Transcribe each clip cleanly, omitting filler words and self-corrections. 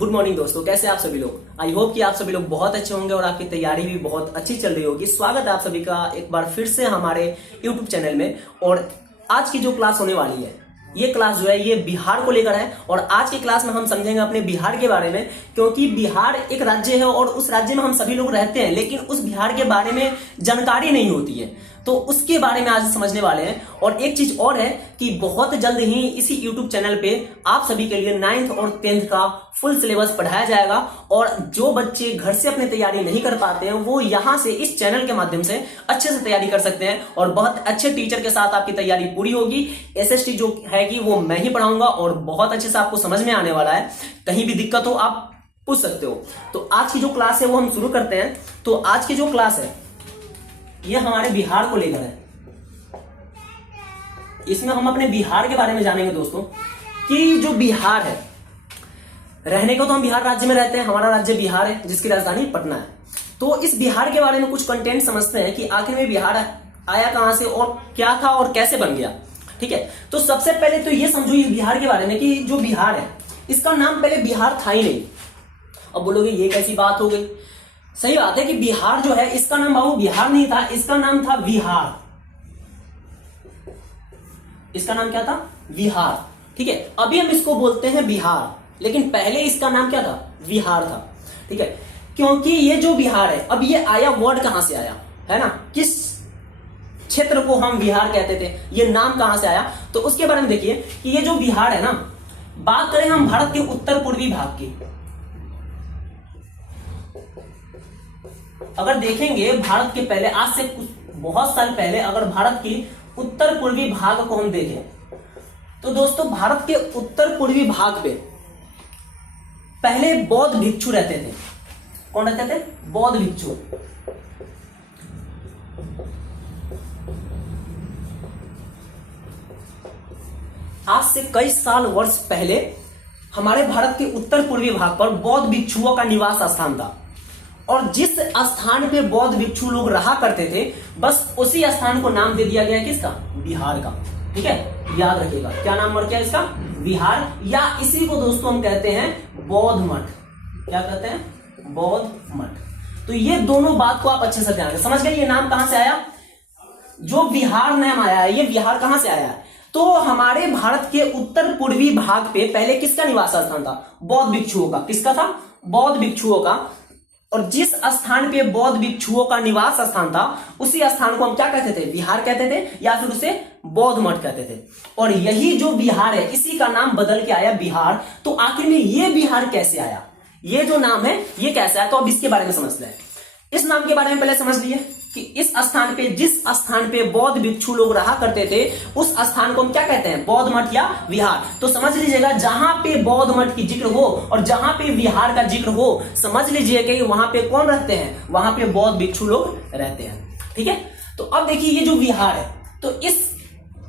Good morning दोस्तों, कैसे आप सभी लोग। आई होप कि आप सभी लोग बहुत अच्छे होंगे और आपकी तैयारी भी बहुत अच्छी चल रही होगी। स्वागत है आप सभी का एक बार फिर से हमारे यूट्यूब चैनल में। और आज की जो क्लास होने वाली है, ये क्लास जो है ये बिहार को लेकर है। और आज की क्लास में हम समझेंगे अपने बिहार के बारे में, क्योंकि बिहार एक राज्य है और उस राज्य में हम सभी लोग रहते हैं, लेकिन उस बिहार के बारे में जानकारी नहीं होती है, तो उसके बारे में आज समझने वाले हैं। और एक चीज और है कि बहुत जल्द ही इसी YouTube चैनल पे आप सभी के लिए 9th और 10th का फुल सिलेबस पढ़ाया जाएगा। और जो बच्चे घर से अपनी तैयारी नहीं कर पाते हैं, वो यहाँ से इस चैनल के माध्यम से अच्छे से तैयारी कर सकते हैं और बहुत अच्छे टीचर के साथ आपकी तैयारी पूरी होगी। SST जो है कि वो मैं ही पढ़ाऊंगा और बहुत अच्छे से आपको समझ में आने वाला है। कहीं भी दिक्कत हो आप पूछ सकते हो। तो आज की जो क्लास है वो हम शुरू करते हैं। तो आज की जो क्लास है ये हमारे बिहार को लेकर है। इसमें हम अपने बिहार के बारे में जानेंगे दोस्तों, कि जो बिहार है, रहने को तो हम बिहार राज्य में रहते हैं, हमारा राज्य बिहार है जिसकी राजधानी पटना है। तो इस बिहार के बारे में कुछ कंटेंट समझते हैं कि आखिर में बिहार आया कहां से और क्या था और कैसे बन गया। ठीक है, तो सबसे पहले तो ये समझो इस बिहार के बारे में कि जो बिहार है इसका नाम पहले बिहार था ही नहीं। अब बोलोगे ये कैसी बात हो गई। सही बात है कि बिहार जो है इसका नाम बाबू बिहार नहीं था, इसका नाम था विहार। इसका नाम क्या था? विहार। ठीक है, अभी हम इसको बोलते हैं बिहार, लेकिन पहले इसका नाम क्या था? विहार था। ठीक है, क्योंकि ये जो बिहार है, अब ये आया वर्ड कहां से आया है ना, किस क्षेत्र को हम बिहार कहते थे, ये नाम कहां से आया, तो उसके बारे में देखिए कि ये जो बिहार है ना, बात करें हम भारत के उत्तर पूर्वी भाग की, अगर देखेंगे भारत के पहले, आज से बहुत साल पहले अगर भारत की उत्तर पूर्वी भाग को हम देखें, तो दोस्तों भारत के उत्तर पूर्वी भाग पे पहले बौद्ध भिक्षु रहते थे। कौन रहते थे? बौद्ध भिक्षु। आज से कई साल वर्ष पहले हमारे भारत के उत्तर पूर्वी भाग पर बौद्ध भिक्षुओं का निवास स्थान था। और जिस स्थान पे बौद्ध भिक्षु लोग रहा करते थे, बस उसी स्थान को नाम दे दिया गया किसका? बिहार का। ठीक है, याद रखिएगा क्या नाम मर गया इसका? बिहार, या इसी को दोस्तों हम कहते हैं बौद्ध मठ। क्या कहते हैं? बौद्ध मठ। तो ये दोनों बात को आप अच्छे से ध्यान रखें। समझ गए ये नाम कहां से आया? जो बिहार नाम आया है, ये बिहार कहां से आया है? तो हमारे भारत के उत्तर पूर्वी भाग पे पहले किसका निवास स्थान था? बौद्ध भिक्षुओं का। किसका था? बौद्ध भिक्षुओं का। और जिस स्थान पे बौद्ध भिक्षुओं का निवास स्थान था, उसी स्थान को हम क्या कहते थे? बिहार कहते थे, या फिर उसे बौद्ध मठ कहते थे। और यही जो बिहार है, इसी का नाम बदल के आया बिहार। तो आखिर में ये बिहार कैसे आया, ये जो नाम है ये कैसे आया, तो अब इसके बारे में समझ लें। इस नाम के बारे में पहले समझ लिए कि इस स्थान पे, जिस स्थान पे बौद्ध भिक्षु लोग रहा करते थे, उस स्थान को हम क्या कहते हैं? बौद्ध मठ या विहार। तो समझ लीजिएगा, जहां पे बौद्ध मठ की जिक्र हो और जहां पे विहार का जिक्र हो, समझ लीजिए कि वहां पे कौन रहते हैं? वहां पे बौद्ध भिक्षु लोग रहते हैं। ठीक है, तो अब देखिए ये जो विहार है, तो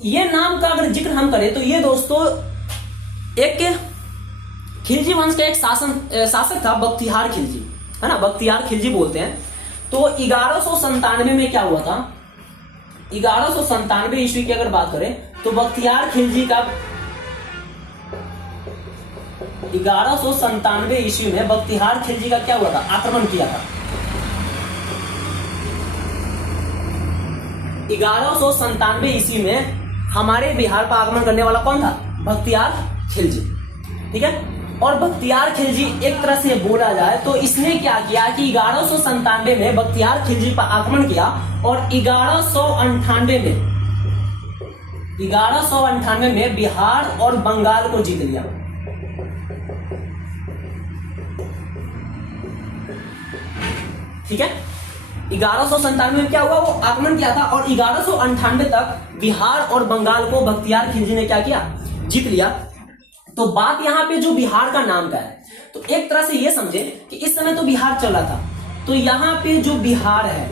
ये नाम का अगर जिक्र हम करें, तो ये दोस्तों एक खिलजी वंश का एक शासक था, बख्तियार खिलजी, है ना, बख्तियार खिलजी बोलते हैं। तो 1197 में क्या हुआ था? 1197 ईस्वी की अगर बात करें, तो बख्तियार खिलजी का 1197 ईस्वी में बख्तियार खिलजी का क्या हुआ था? आक्रमण किया था। 1197 ईस्वी में हमारे बिहार पर आक्रमण करने वाला कौन था? बख्तियार खिलजी। ठीक है, और बख्तियार खिलजी एक तरह से बोला जाए तो इसने क्या किया कि 1197 में बख्तियार खिलजी पर आक्रमण किया और 1198 में बिहार और बंगाल को जीत लिया। ठीक है, 1197 में क्या हुआ? वो आक्रमण किया था और 1198 तक बिहार और बंगाल को बख्तियार खिलजी ने क्या किया? जीत लिया। तो बात यहां पे जो बिहार का नाम का है, तो एक तरह से ये समझे कि इस समय तो बिहार चल रहा था, तो यहां पे जो बिहार है,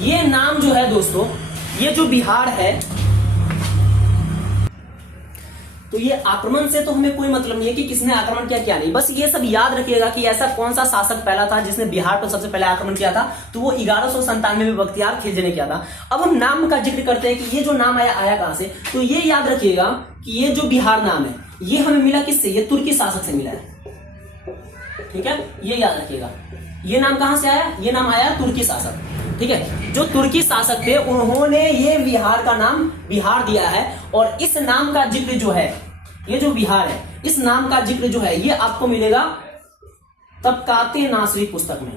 ये नाम जो है दोस्तों, ये जो बिहार है, तो ये आक्रमण से तो हमें कोई मतलब नहीं है कि किसने आक्रमण किया क्या नहीं। बस ये सब याद रखिएगा कि ऐसा कौन सा शासक पहला था जिसने बिहार पर सबसे पहले आक्रमण किया था, तो वो 1197 में बख्तियार खिलजी ने किया था। अब हम नाम का जिक्र करते हैं कि ये जो नाम आया कहां से, तो ये याद रखिएगा कि ये जो बिहार नाम है ये हमें मिला किससे? ये तुर्की शासक से मिला है। ठीक है, ये याद रखिएगा। ये नाम कहां से आया? ये नाम आया तुर्की शासक। ठीक है, जो तुर्की शासक थे उन्होंने ये बिहार का नाम बिहार दिया है। और इस नाम का जिक्र जो है, ये जो बिहार है, इस नाम का जिक्र जो है ये आपको मिलेगा तबकाते नासरी पुस्तक में।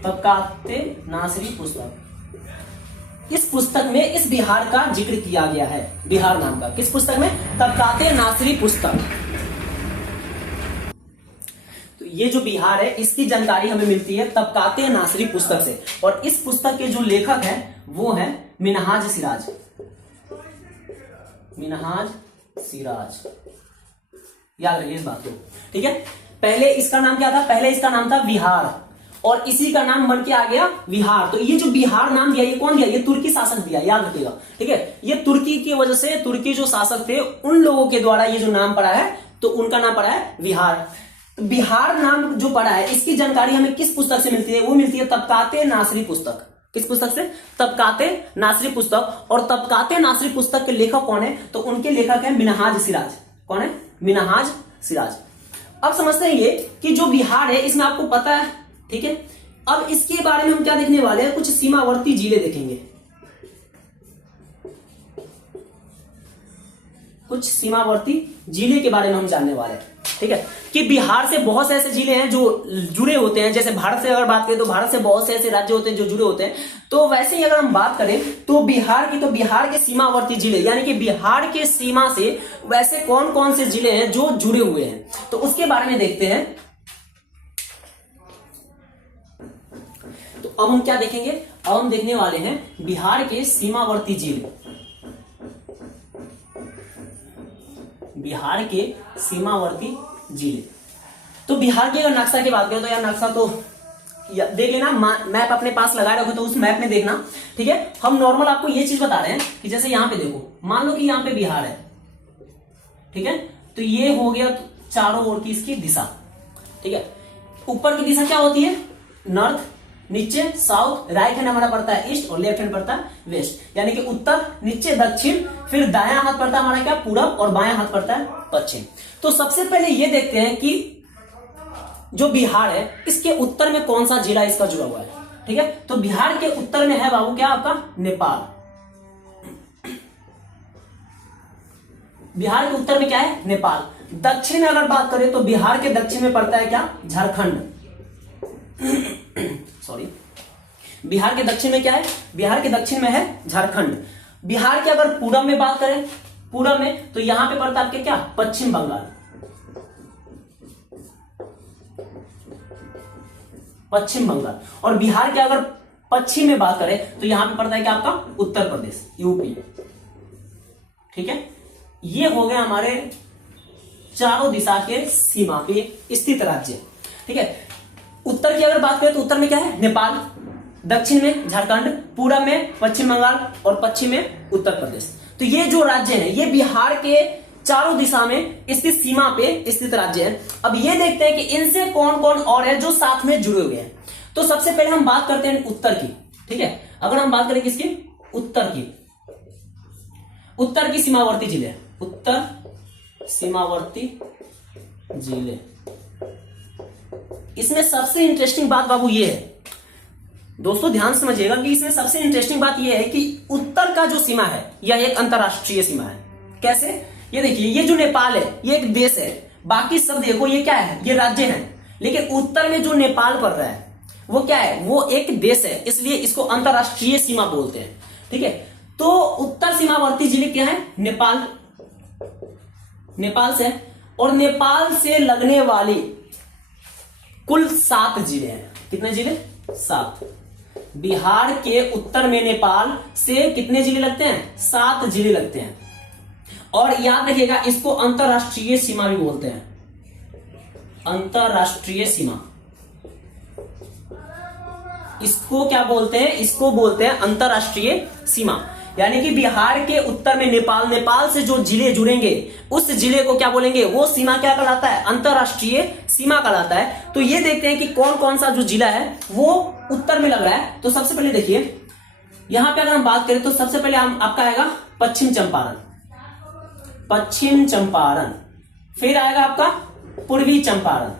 तबकाते नासरी पुस्तक, इस पुस्तक में इस बिहार का जिक्र किया गया है, बिहार नाम का। किस पुस्तक में? तबकाते नासरी पुस्तक। तो ये जो बिहार है इसकी जानकारी हमें मिलती है तबकाते नासरी पुस्तक से। और इस पुस्तक के जो लेखक हैं वो है मिनहाज सिराज। मिनहाज सिराज, याद रखिए इस बात को। ठीक है, पहले इसका नाम क्या था? पहले इसका नाम था बिहार, और इसी का नाम बन के आ गया बिहार। तो ये जो बिहार नाम दिया, ये कौन दिया? ये तुर्की शासक दिया, याद रखिएगा। ठीक है, ये तुर्की की वजह से, तुर्की जो शासक थे उन लोगों के द्वारा ये जो नाम पड़ा है, तो उनका नाम पड़ा है बिहार। बिहार नाम जो पड़ा है इसकी जानकारी हमें किस पुस्तक से मिलती है? वो मिलती है तबकाते नासरी पुस्तक। किस पुस्तक से? तबकाते नासरी पुस्तक। और तबकाते नासरी पुस्तक के लेखक कौन है? तो उनके लेखक है मिनहाज सिराज। कौन है? मिनहाज सिराज। अब समझते हैं ये कि जो बिहार है इसमें आपको पता है। ठीक है, अब इसके बारे में हम क्या देखने वाले हैं? कुछ सीमावर्ती जिले देखेंगे, कुछ सीमावर्ती जिले के बारे में हम जानने वाले हैं। ठीक है, कि बिहार से बहुत से ऐसे जिले हैं जो जुड़े होते हैं। जैसे भारत से अगर बात करें तो भारत से बहुत से ऐसे राज्य होते हैं जो जुड़े होते हैं। तो वैसे ही अगर हम बात करें तो बिहार की, तो बिहार के सीमावर्ती जिले, यानी कि बिहार के सीमा से वैसे कौन कौन से जिले हैं जो जुड़े हुए हैं, तो उसके बारे में देखते हैं। तो अब हम क्या देखेंगे? अब हम देखने वाले हैं बिहार के सीमावर्ती जिले। बिहार के सीमावर्ती जिले। तो बिहार की अगर नक्शा की बात करें तो यार नक्शा तो देख लेना, मैप अपने पास लगाए रखो तो उस मैप में देखना। ठीक है, हम नॉर्मल आपको ये चीज बता रहे हैं कि जैसे यहां पे देखो, मान लो कि यहां पे बिहार है। ठीक है, तो ये हो गया चारों ओर की इसकी दिशा। ठीक है, ऊपर की दिशा क्या होती है? नॉर्थ, नीचे साउथ, राइट हैंड हमारा पड़ता है ईस्ट और लेफ्ट हैंड पड़ता है वेस्ट, यानी कि उत्तर, नीचे दक्षिण, फिर दायां हाथ पड़ता है हमारा क्या? पूरब, और बायां हाथ पड़ता है पश्चिम। तो सबसे पहले ये देखते हैं कि जो बिहार है इसके उत्तर में कौन सा जिला इसका जुड़ा हुआ है। ठीक है, तो बिहार के उत्तर में है बाबू क्या? आपका नेपाल। बिहार के उत्तर में क्या है? नेपाल। दक्षिण में अगर बात करें तो बिहार के दक्षिण में पड़ता है क्या? झारखंड। सॉरी, बिहार के दक्षिण में क्या है? बिहार के दक्षिण में है झारखंड। बिहार के अगर पूरब में बात करें, पूरब में, तो यहां पे पड़ता है आपके क्या? पश्चिम बंगाल। पश्चिम बंगाल। और बिहार के अगर पश्चिम में बात करें तो यहां पे पड़ता है क्या? आपका उत्तर प्रदेश, यूपी। ठीक है, ये हो गए हमारे चारों दिशा के सीमा पे स्थित राज्य। ठीक है, उत्तर की अगर बात करें तो उत्तर में क्या है? नेपाल, दक्षिण में झारखंड, पूरब में पश्चिम बंगाल और पश्चिम में उत्तर प्रदेश। तो ये जो राज्य हैं ये बिहार के चारों दिशा में स्थित सीमा पे स्थित राज्य है। अब ये देखते हैं कि इनसे कौन कौन और है जो साथ में जुड़े हुए हैं। तो सबसे पहले हम बात करते हैं उत्तर की। ठीक है, अगर हम बात करें किसकी? उत्तर की। उत्तर की सीमावर्ती जिले, उत्तर सीमावर्ती जिले। इसमें सबसे इंटरेस्टिंग बात बाबू ये है, दोस्तों ध्यान समझिएगा कि इसमें सबसे इंटरेस्टिंग बात यह है कि उत्तर का जो सीमा है यह एक अंतरराष्ट्रीय सीमा है। कैसे? ये देखिए, ये जो नेपाल है ये एक देश है, बाकी सब देखो ये क्या है? ये राज्य है। लेकिन उत्तर में जो नेपाल पड़ रहा है वो क्या है? वो एक देश है, इसलिए इसको अंतरराष्ट्रीय सीमा बोलते हैं। ठीक है, तो उत्तर सीमावर्ती जिले क्या है? नेपाल, नेपाल से, और नेपाल से लगने वाली कुल 7 जिले हैं। कितने जिले? 7। बिहार के उत्तर में नेपाल से कितने जिले लगते हैं? 7 जिले लगते हैं। और याद रखिएगा इसको अंतरराष्ट्रीय सीमा भी बोलते हैं। अंतरराष्ट्रीय सीमा, इसको क्या बोलते हैं? इसको बोलते हैं अंतरराष्ट्रीय सीमा। यानी कि बिहार के उत्तर में नेपाल, नेपाल से जो जिले जुड़ेंगे उस जिले को क्या बोलेंगे? वो सीमा क्या कहलाता है? अंतरराष्ट्रीय सीमा कहलाता है। तो ये देखते हैं कि कौन कौन सा जो जिला है वो उत्तर में लग रहा है। तो सबसे पहले देखिए यहां पे अगर हम बात करें तो सबसे पहले आपका आएगा पश्चिम चंपारण। पश्चिम चंपारण, फिर आएगा आपका पूर्वी चंपारण,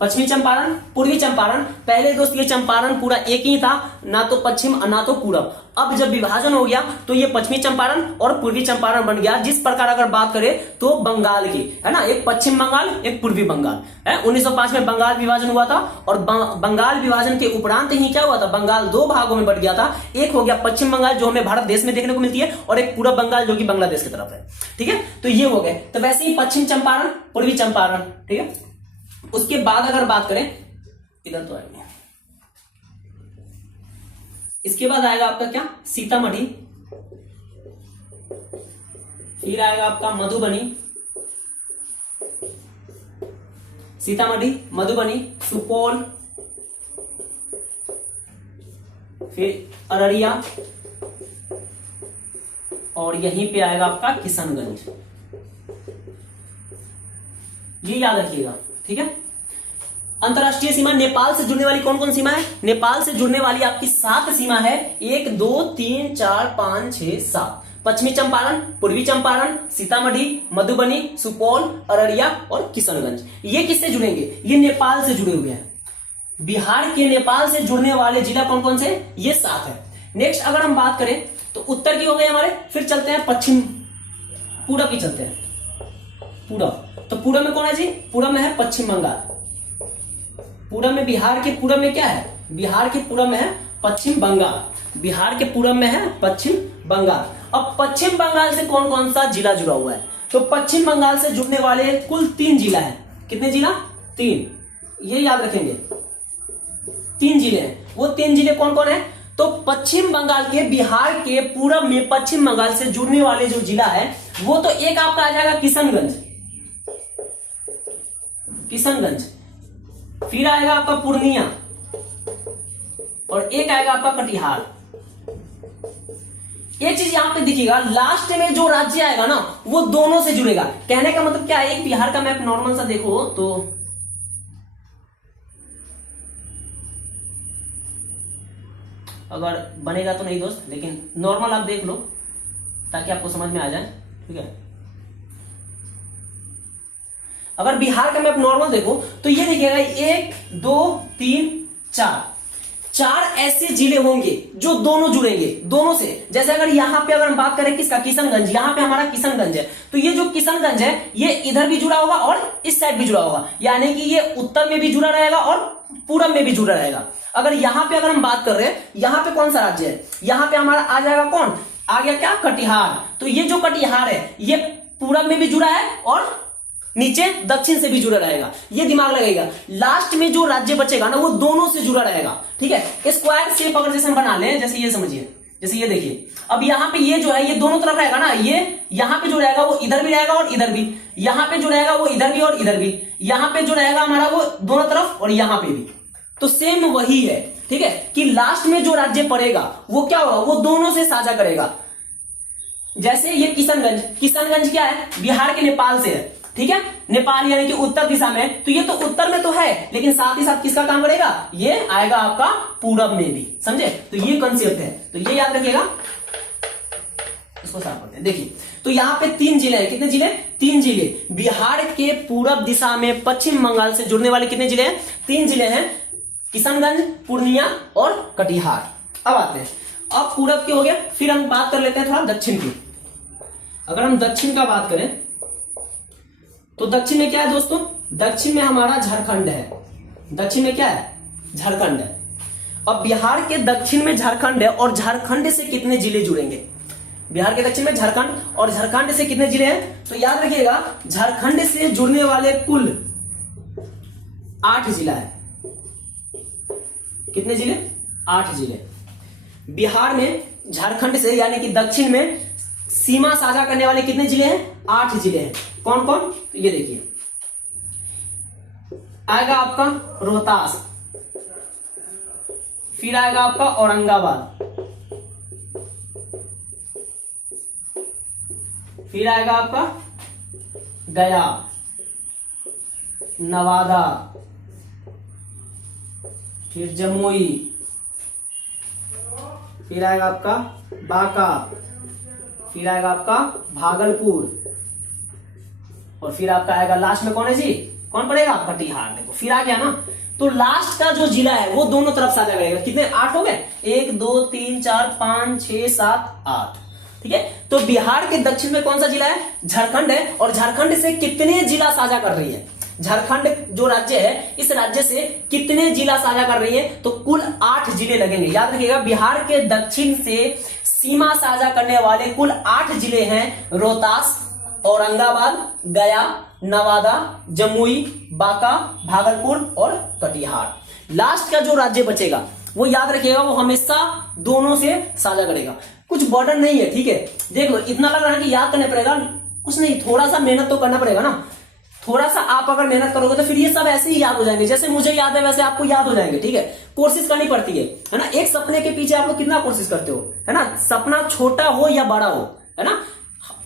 पश्चिमी चंपारण, पूर्वी चंपारण। पहले दोस्त ये चंपारण पूरा एक ही था, ना तो पश्चिम ना तो पूरब। अब जब विभाजन हो गया तो ये पश्चिमी चंपारण और पूर्वी चंपारण बन गया। जिस प्रकार अगर बात करें तो बंगाल की, है ना, एक पश्चिम बंगाल एक पूर्वी बंगाल है। 1905 में बंगाल विभाजन हुआ था और बंगाल विभाजन के उपरांत ही क्या हुआ था, बंगाल दो भागों में बट गया था। एक हो गया पश्चिम बंगाल जो हमें भारत देश में देखने को मिलती है, और एक पूरब बंगाल जो कि बांग्लादेश की तरफ है। ठीक है, तो ये हो गए। तो वैसे ही पश्चिम चंपारण, पूर्वी चंपारण, ठीक है। उसके बाद अगर बात करें, इधर तो आएंगे, इसके बाद आएगा आपका क्या, सीतामढ़ी, फिर आएगा आपका मधुबनी, सीतामढ़ी, मधुबनी, सुपौल, फिर अररिया, और यहीं पे आएगा आपका किशनगंज। ये याद रखिएगा, ठीक है। अंतरराष्ट्रीय सीमा नेपाल से जुड़ने वाली कौन कौन सीमा है, नेपाल से जुड़ने वाली आपकी 7 सीमा है, 1 2 3 4 5 6 7। पश्चिमी चंपारण, पूर्वी चंपारण, सीतामढ़ी, मधुबनी, सुपौल, अररिया और किशनगंज। ये किससे जुड़ेंगे, ये नेपाल से जुड़े हुए हैं। बिहार के नेपाल से जुड़ने वाले जिला कौन कौन से, ये 7 है। नेक्स्ट अगर हम बात करें तो उत्तर की हो गए हमारे, फिर चलते हैं पश्चिम, पूरब की चलते हैं, पूरब। तो पूरब में कौन है जी, पूरब में है पश्चिम बंगाल। पूरब में, बिहार के पूरब में क्या है, बिहार के पूरब में है पश्चिम बंगाल, बिहार के पूरब में है पश्चिम बंगाल। अब पश्चिम बंगाल से कौन कौन सा जिला जुड़ा हुआ है, तो पश्चिम बंगाल से जुड़ने वाले कुल 3 जिला है। कितने जिला, 3, ये याद रखेंगे, 3 जिले हैं। वो 3 जिले कौन कौन है, तो पश्चिम बंगाल के, बिहार के पूरब में पश्चिम बंगाल से जुड़ने वाले जो जिला है वो तो एक आपका आ जाएगा किशनगंज, किशनगंज, फिर आएगा आपका पूर्णिया, और एक आएगा आपका कटिहार। एक चीज यहां पे देखिएगा, लास्ट में जो राज्य आएगा ना वो दोनों से जुड़ेगा। कहने का मतलब क्या है, एक बिहार का मैप नॉर्मल सा देखो तो अगर बनेगा तो नहीं दोस्त, लेकिन नॉर्मल आप देख लो ताकि आपको समझ में आ जाए, ठीक है। अगर बिहार का मैप नॉर्मल देखो तो ये देखिएगा 1 2 3 4 ऐसे जिले होंगे जो दोनों जुड़ेंगे, दोनों से। जैसे अगर यहां पे अगर हम बात करें किसका, किशनगंज, यहां पे हमारा किशनगंज है, तो ये जो किशनगंज है ये इधर भी जुड़ा होगा और इस साइड भी जुड़ा होगा, यानी कि ये उत्तर में भी जुड़ा रहेगा और पूरब में भी जुड़ा रहेगा। अगर यहां पे अगर हम बात कर रहे हैं, यहां पे कौन सा राज्य है, यहां पे हमारा आ जाएगा कौन, आ गया क्या, कटिहार। तो ये जो कटिहार है ये पूरब में भी जुड़ा है और नीचे दक्षिण से भी जुड़ा रहेगा, ये दिमाग लगेगा। लास्ट में जो राज्य बचेगा ना वो दोनों से जुड़ा रहेगा, ठीक है। स्क्वायर शेप अगर जैसे हम बना लें, जैसे ये समझिए, जैसे ये देखिए, अब यहाँ पे ये जो है ये दोनों तरफ रहेगा ना, ये यहाँ पे जो रहेगा वो इधर भी रहेगा और इधर भी, यहाँ पे जो रहेगा वो इधर भी और इधर भी, यहाँ पे जो रहेगा हमारा वो दोनों तरफ और यहाँ पे भी। तो सेम वही है, ठीक है, कि लास्ट में जो राज्य पड़ेगा वो क्या होगा, वो दोनों से साझा करेगा। जैसे ये किशनगंज, किशनगंज क्या है, बिहार के नेपाल से है, ठीक है, नेपाल यानी कि उत्तर दिशा में, तो ये तो उत्तर में तो है, लेकिन साथ ही साथ किसका काम करेगा, ये आएगा आपका पूरब में भी, समझे। तो ये कॉन्सेप्ट है, तो ये याद रखिएगा। इसको साफ करते हैं, देखिए, तो यहां पे 3 जिले हैं। कितने जिले, 3 जिले। बिहार के पूरब दिशा में पश्चिम बंगाल से जुड़ने वाले कितने जिले हैं, 3 जिले हैं, किशनगंज, पूर्णिया और कटिहार। अब आते हैं, अब पूरब के हो गया, फिर हम बात कर लेते हैं थोड़ा दक्षिण की। अगर हम दक्षिण का बात करें तो दक्षिण में क्या है दोस्तों, दक्षिण में हमारा झारखंड है। दक्षिण में क्या है, झारखंड है। अब बिहार के दक्षिण में झारखंड है और झारखंड से कितने जिले जुड़ेंगे, बिहार के दक्षिण में झारखंड और झारखंड से कितने जिले हैं, तो याद रखिएगा झारखंड से जुड़ने वाले कुल 8 जिला है। कितने जिले, 8 जिले। बिहार में झारखंड से यानी कि दक्षिण में सीमा साझा करने वाले कितने जिले हैं, 8 जिले हैं। कौन कौन, तो ये देखिए, आएगा आपका रोहतास, फिर आएगा आपका औरंगाबाद, फिर आएगा आपका गया, नवादा, फिर जमुई, फिर आएगा आपका बांका, फिर आएगा आपका भागलपुर, और फिर आपका आएगा लास्ट में कौन है जी, कौन पड़ेगा, कटिहार। देखो फिर आ गया ना। तो लास्ट का जो जिला है वो दोनों तरफ साझा करेगा। कितने, 8 हो गए, 1 2 3 4 5 6 7 8। ठीक है, तो बिहार के दक्षिण में कौन सा जिला है, झारखंड है। और झारखंड से कितने जिला साझा कर रही है, झारखंड जो राज्य है इस राज्य से कितने जिला साझा कर रही है, तो कुल 8 जिले लगेंगे। याद रखिएगा, बिहार के दक्षिण से सीमा साझा करने वाले कुल 8 जिले हैं, रोहतास, औरंगाबाद, गया, नवादा, जमुई, बांका, भागलपुर और कटिहार। लास्ट का जो राज्य बचेगा वो याद रखिएगा, वो हमेशा दोनों से साझा करेगा। कुछ बर्डन नहीं है, ठीक है। देख लो, इतना लग रहा है कि याद करने पड़ेगा, कुछ नहीं, थोड़ा सा मेहनत तो करना पड़ेगा ना। थोड़ा सा आप अगर मेहनत करोगे तो फिर ये सब ऐसे ही याद हो जाएंगे, जैसे मुझे याद है वैसे आपको याद हो जाएंगे। ठीक है, कोशिश करनी पड़ती है ना। एक सपने के पीछे आप लोग कितना कोशिश करते हो, है ना। सपना छोटा हो या बड़ा हो, है ना,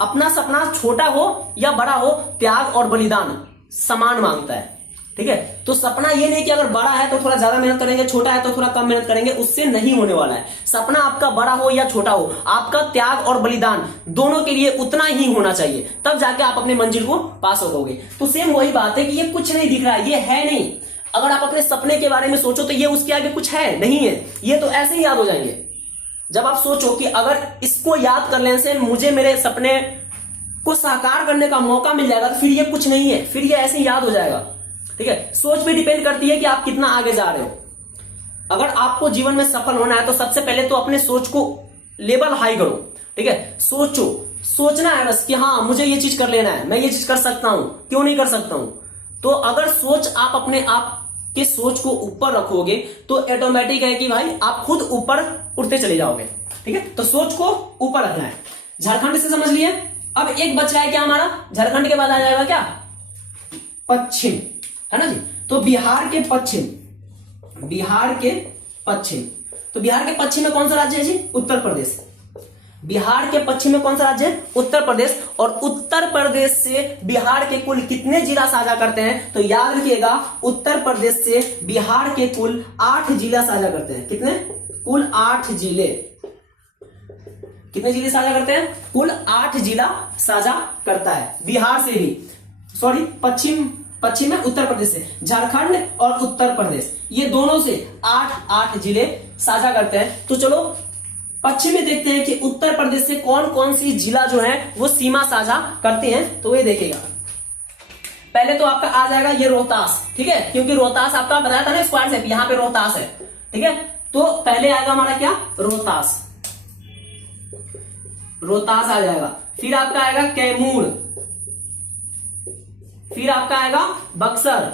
अपना सपना छोटा हो या बड़ा हो, त्याग और बलिदान समान मांगता है। ठीक है, तो सपना ये नहीं कि अगर बड़ा है तो थोड़ा ज्यादा मेहनत करेंगे, छोटा है तो थोड़ा कम मेहनत करेंगे, उससे नहीं होने वाला है। सपना आपका बड़ा हो या छोटा हो, आपका त्याग और बलिदान दोनों के लिए उतना ही होना चाहिए, तब जाके आप अपनी मंजिल को पास होगे। तो सेम वही बात है कि ये कुछ नहीं दिख रहा है, ये है नहीं। अगर आप अपने सपने के बारे में सोचो तो ये उसके आगे कुछ है नहीं है, ये तो ऐसे ही याद हो जाएंगे। जब आप सोचो कि अगर इसको याद कर लेने से मुझे मेरे सपने को साकार करने का मौका मिल जाएगा, तो फिर ये कुछ नहीं है, फिर ये ऐसे ही याद हो जाएगा। ठीक है, सोच पे डिपेंड करती है कि आप कितना आगे जा रहे हो। अगर आपको जीवन में सफल होना है तो सबसे पहले तो अपने सोच को लेवल हाई करो। ठीक है, सोचो, सोचना है बस कि हाँ मुझे ये चीज कर लेना है, मैं ये चीज कर सकता हूं, क्यों नहीं कर सकता हूं। तो अगर सोच आप अपने आप के सोच को ऊपर रखोगे तो ऑटोमेटिक है कि भाई आप खुद ऊपर उठते चले जाओगे। ठीक है, तो सोच को ऊपर रखना है। झारखंड से समझ लिए। अब एक बच रहा है क्या हमारा, झारखंड के बाद आ जाएगा क्या, पश्चिम, है ना जी। तो बिहार के पश्चिम, बिहार के पश्चिम, तो बिहार के पश्चिम में कौन सा राज्य है जी, उत्तर प्रदेश। बिहार के पश्चिम में कौन सा राज्य है, उत्तर प्रदेश। और उत्तर प्रदेश से बिहार के कुल कितने जिला साझा करते हैं, तो याद रखिएगा उत्तर प्रदेश से बिहार के कुल 8 जिला साझा करते हैं। कितने, कुल 8 जिले। कितने जिले साझा करते हैं, कुल 8 जिला साझा करता है बिहार से भी, सॉरी पश्चिम में उत्तर प्रदेश से। झारखंड और उत्तर प्रदेश ये दोनों से 8 जिले साझा करते हैं। तो चलो पश्चिम में देखते हैं कि उत्तर प्रदेश से कौन कौन सी जिला जो है वो सीमा साझा करते हैं। तो ये देखिएगा, पहले तो आपका आ जाएगा ये रोहतास। ठीक है, क्योंकि रोहतास आपका बताया था ना स्क्वायर शेप, यहां पे रोहतास है। ठीक है, तो पहले आएगा हमारा क्या, रोहतास, रोहतास आ जाएगा। फिर आपका आएगा कैमूर, फिर आपका आएगा बक्सर,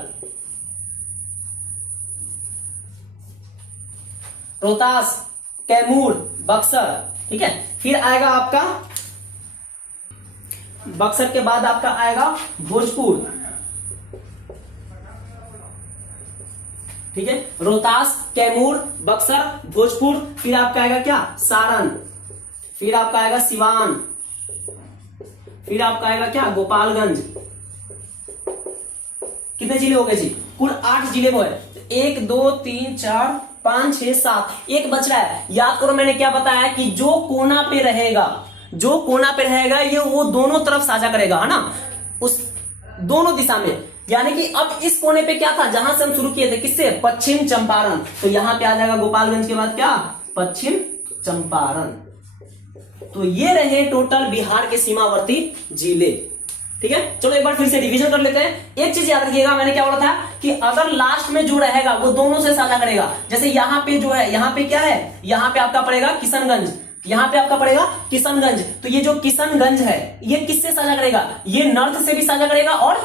रोहतास, कैमूर, बक्सर। ठीक है, फिर आएगा आपका बक्सर के बाद आपका आएगा भोजपुर। ठीक है, रोहतास, कैमूर, बक्सर, भोजपुर। फिर आपका आएगा क्या, सारण। फिर आपका आएगा सिवान। फिर आपका आएगा क्या, गोपालगंज। कितने जिले हो गए जी, कुल 8 जिले वो है। 1 2 3 4 5 6 7, एक बच रहा है। याद करो मैंने क्या बताया कि जो कोना पे रहेगा, जो कोना पे रहेगा ये वो दोनों तरफ साझा करेगा, है ना, उस दोनों दिशा में। यानी कि अब इस कोने पे क्या था, जहां से हम शुरू किए थे, किससे, पश्चिम चंपारण। तो यहां पे आ जाएगा गोपालगंज के बाद क्या, पश्चिम चंपारण। तो ये रहे टोटल बिहार के सीमावर्ती जिले। ठीक है, चलो एक बार फिर से रिवीजन कर लेते हैं। एक चीज याद रखिएगा, मैंने क्या बोला था कि अगर लास्ट में जो रहेगा वो दोनों से साझा करेगा। जैसे यहाँ पे जो है, यहाँ पे क्या है, यहाँ पे आपका पड़ेगा किशनगंज, यहाँ पे आपका पड़ेगा किशनगंज। तो ये जो किशनगंज है ये किससे साझा करेगा, ये नॉर्थ से भी साझा करेगा और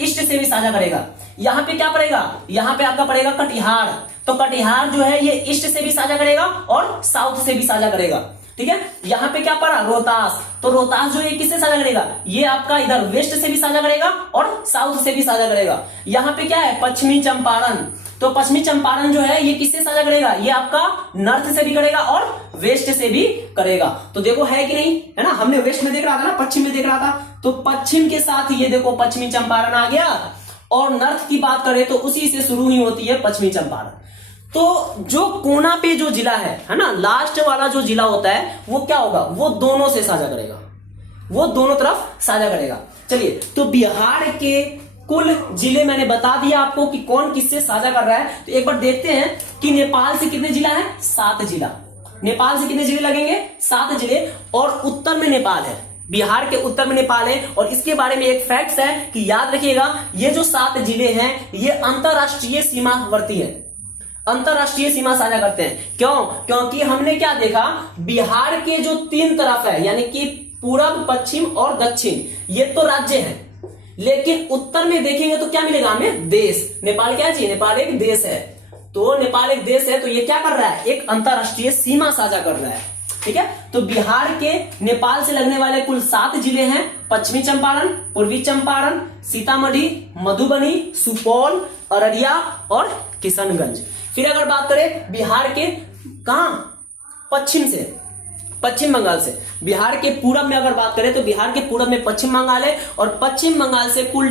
ईस्ट से भी साझा करेगा। यहाँ पे क्या पड़ेगा, यहाँ पे आपका पड़ेगा कटिहार। तो कटिहार जो है ये ईस्ट से भी साझा करेगा और साउथ से भी साझा करेगा। ठीक है, यहाँ पे क्या पड़ा, रोहतास। तो रोहतास जो है किससे साझा करेगा, ये आपका इधर वेस्ट से भी साझा करेगा और साउथ से भी साझा करेगा। यहाँ पे क्या है, पश्चिमी चंपारण। तो पश्चिमी चंपारण जो है ये किससे साझा करेगा, ये आपका नॉर्थ से भी करेगा और वेस्ट से भी करेगा। तो देखो है कि नहीं, है ना, हमने वेस्ट में देख रहा था ना, पश्चिम में देख रहा था। तो पश्चिम के साथ ये देखो पश्चिमी चंपारण आ गया। और नॉर्थ की बात करें तो उसी से शुरू ही होती है पश्चिमी चंपारण। तो जो कोना पे जो जिला है ना, लास्ट वाला जो जिला होता है वो क्या होगा, वो दोनों से साझा करेगा, वो दोनों तरफ साझा करेगा। चलिए, तो बिहार के कुल जिले मैंने बता दिया आपको कि कौन किससे साझा कर रहा है। तो एक बार देखते हैं कि नेपाल से कितने जिला है, 7 जिला। नेपाल से कितने जिले लगेंगे, 7 जिले। और उत्तर में नेपाल है, बिहार के उत्तर में नेपाल है। और इसके बारे में एक फैक्ट्स है कि याद रखिएगा, ये जो 7 जिले हैं ये अंतरराष्ट्रीय सीमावर्ती है, अंतरराष्ट्रीय सीमा साझा करते हैं। क्यों? क्योंकि हमने क्या देखा, बिहार के जो 3 तरफ है यानी कि पूरब, पश्चिम और दक्षिण, ये तो राज्य है, लेकिन उत्तर में देखेंगे तो क्या मिलेगा हमें, देश। नेपाल क्या है, नेपाल एक देश है। तो नेपाल एक देश है, तो ये क्या कर रहा है, एक अंतरराष्ट्रीय सीमा साझा कर रहा है। ठीक है, तो बिहार के नेपाल से लगने वाले कुल 7 जिले हैं, पश्चिमी चंपारण, पूर्वी चंपारण, सीतामढ़ी, मधुबनी, सुपौल, अररिया और किशनगंज। फिर अगर बात करें बिहार के कहां, पश्चिम से, पश्चिम बंगाल से, बिहार के पूरब में अगर बात करें तो बिहार के पूरब में पश्चिम बंगाल है, और पश्चिम बंगाल से कुल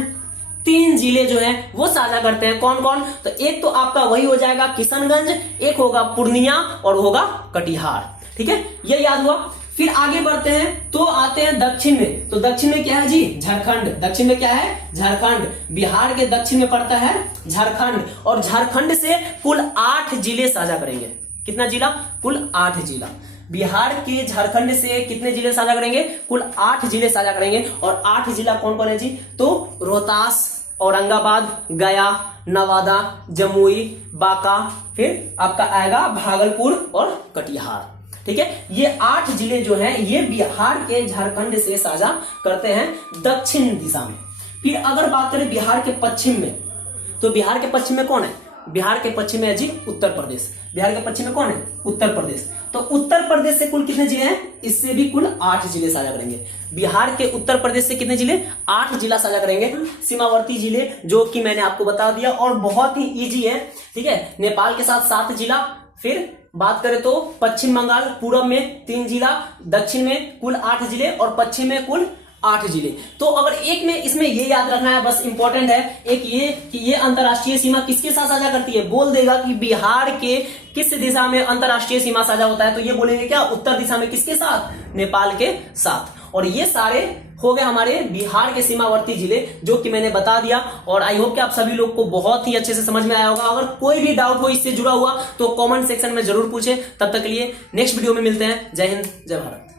3 जिले जो हैं वो साझा करते हैं। कौन कौन? तो एक तो आपका वही हो जाएगा किशनगंज, एक होगा पूर्णिया और होगा कटिहार। ठीक है, ये याद हुआ। फिर आगे बढ़ते हैं तो आते हैं दक्षिण में। तो दक्षिण में क्या है जी, झारखंड। दक्षिण में क्या है, झारखंड। बिहार के दक्षिण में पड़ता है झारखंड, और झारखंड से कुल 8 जिले साझा करेंगे। कितना जिला, कुल 8 जिला। बिहार के झारखंड से कितने जिले साझा करेंगे, कुल 8 जिले साझा करेंगे। और 8 जिला कौन कौन है जी, तो रोहतास, औरंगाबाद, गया, नवादा, जमुई, बांका, फिर आपका आएगा भागलपुर और कटिहार। ठीक है, ये 8 जिले जो हैं ये बिहार के झारखंड से साझा करते हैं दक्षिण दिशा में। फिर अगर बात करें बिहार के पश्चिम में, तो बिहार के पश्चिम में कौन है, बिहार के पश्चिम में है जी उत्तर प्रदेश। बिहार के पश्चिम में कौन है, उत्तर प्रदेश। तो उत्तर प्रदेश से कुल कितने जिले हैं, इससे भी कुल 8 जिले साझा करेंगे। बिहार के उत्तर प्रदेश से कितने जिले, 8 जिला साझा करेंगे। सीमावर्ती जिले जो कि मैंने आपको बता दिया और बहुत ही इजी है। ठीक है, नेपाल के साथ 7 जिला। फिर बात करें तो पश्चिम बंगाल पूरब में 3 जिला, दक्षिण में कुल 8 जिले और पश्चिम में कुल 8 जिले। तो अगर एक में इसमें ये याद रखना है, बस इंपॉर्टेंट है एक ये कि ये अंतरराष्ट्रीय सीमा किसके साथ साझा करती है, बोल देगा कि बिहार के किस दिशा में अंतरराष्ट्रीय सीमा साझा होता है, तो ये बोलेंगे क्या, उत्तर दिशा में। किसके साथ, नेपाल के साथ। और ये सारे हो गए हमारे बिहार के सीमावर्ती जिले जो कि मैंने बता दिया। और आई होप कि आप सभी लोग को बहुत ही अच्छे से समझ में आया होगा। अगर कोई भी डाउट हो इससे जुड़ा हुआ तो कमेंट सेक्शन में जरूर पूछें। तब तक के लिए नेक्स्ट वीडियो में मिलते हैं। जय हिंद, जय भारत।